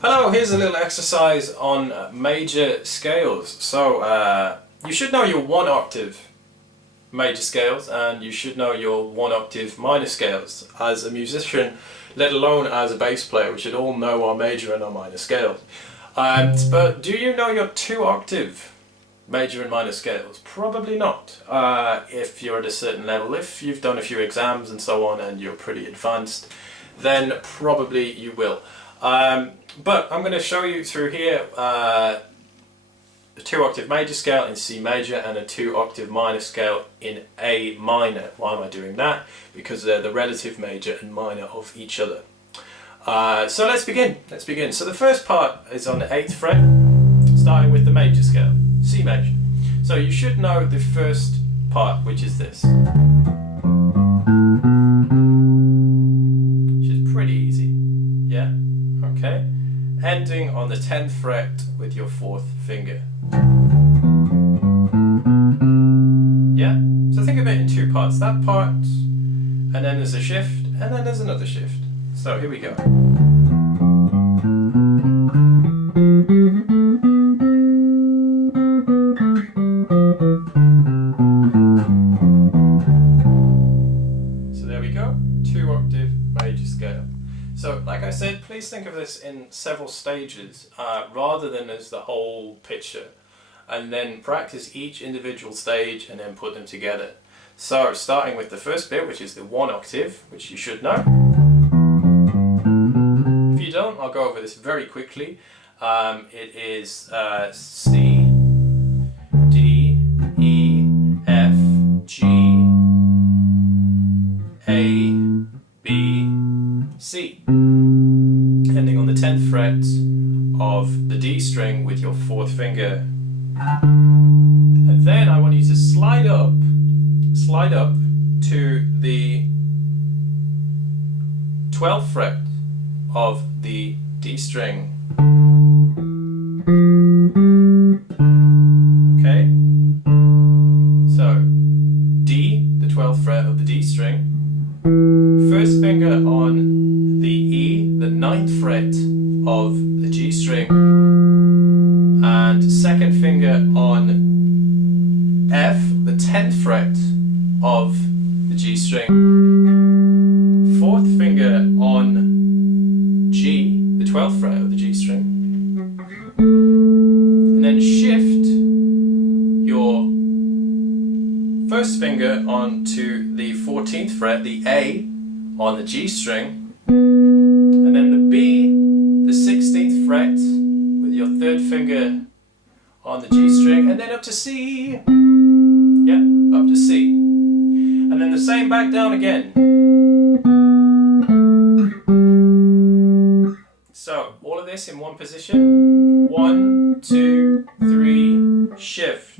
Hello, here's a little exercise on major scales. So you should know your 1 octave major scales and you should know your 1 octave minor scales. As a musician, let alone as a bass player, we should all know our major and our minor scales. But do you know your 2 octave major and minor scales? Probably not. If you're at a certain level, if you've done a few exams and so on and you're pretty advanced, then probably you will. But I'm going to show you through here a 2 octave major scale in C major and a 2 octave minor scale in A minor. Why am I doing that? Because they're the relative major and minor of each other. So let's begin. So the first part is on the 8th fret, starting with the major scale, C major. So you should know the first part, which is this. Which is pretty easy. Yeah? Okay? Ending on the 10th fret with your 4th finger. Yeah? So think of it in two parts. That part, and then there's a shift, and then there's another shift. So here we go. So there we go, 2 octave major scale. So, like I said, please think of this in several stages rather than as the whole picture, and then practice each individual stage and then put them together. So, starting with the first bit, which is the 1 octave, which you should know. If you don't, I'll go over this very quickly. It is C, D, E, F, G, A, B, C, ending on the 10th fret of the D string with your 4th finger. And then I want you to slide up to the 12th fret of the D string. Okay? So, D, the 12th fret of the D string, first finger on the E, the 9th fret of the G string, and second finger on F, the 10th fret of the G string, 4th finger on G, the 12th fret of the G string, and then shift your first finger onto the 14th fret, the A, on the G string, and then the B, the 16th fret, with your 3rd finger on the G string, and then up to C. Yeah, up to C. And then the same back down again. So, all of this in one position. 1, 2, 3, shift.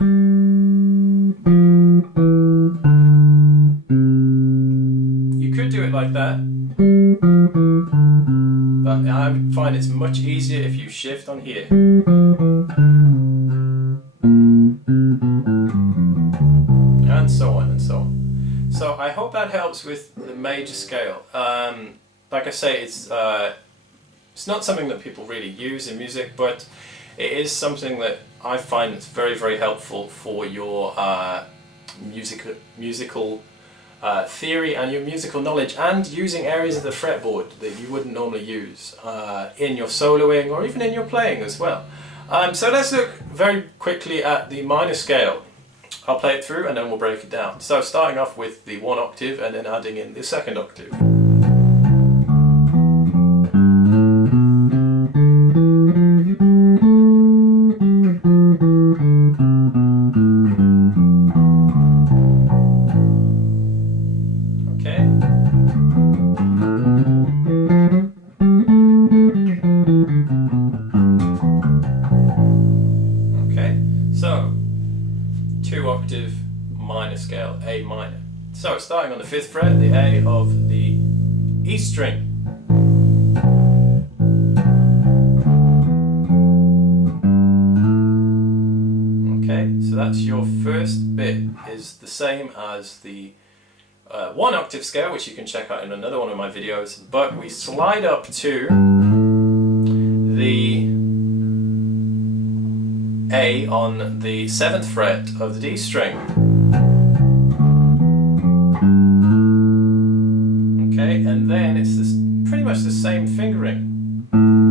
You could do it like that, but I find it's much easier if you shift on here. And so on and so on. So I hope that helps with the major scale. Like I say, it's not something that people really use in music, but it is something that I find that's very, very helpful for your musical theory and your musical knowledge, and using areas of the fretboard that you wouldn't normally use in your soloing or even in your playing as well. So let's look very quickly at the minor scale. I'll play it through and then we'll break it down. So starting off with the 1 octave and then adding in the 2nd octave. So, 2 octave minor scale, A minor. So, starting on the 5th fret, the A of the E string. Okay, so that's your first bit, is the same as the 1 octave scale, which you can check out in another one of my videos, but we slide up to the A on the 7th fret of the D string. Okay, and then it's pretty much the same fingering.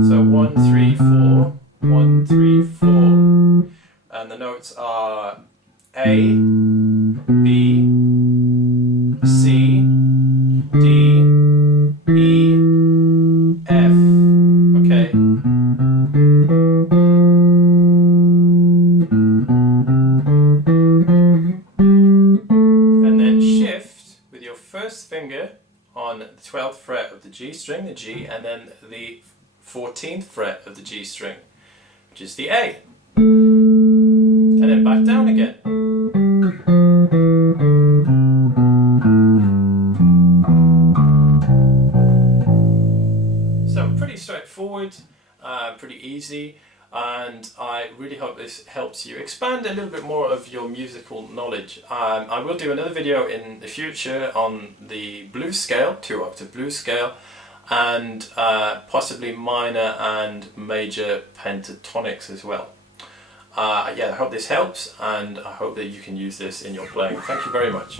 So 1, 3, 4, 1, 3, 4. And the notes are A, B, C, D, E, F. Okay. And then shift with your first finger on the 12th fret of the G string, the G, and then the 14th fret of the G string, which is the A. And then back down again. So pretty straightforward, pretty easy, and I really hope this helps you expand a little bit more of your musical knowledge. I will do another video in the future on the blues scale, 2-octave blues scale, and possibly minor and major pentatonics as well. Yeah, I hope this helps, and I hope that you can use this in your playing. Thank you very much.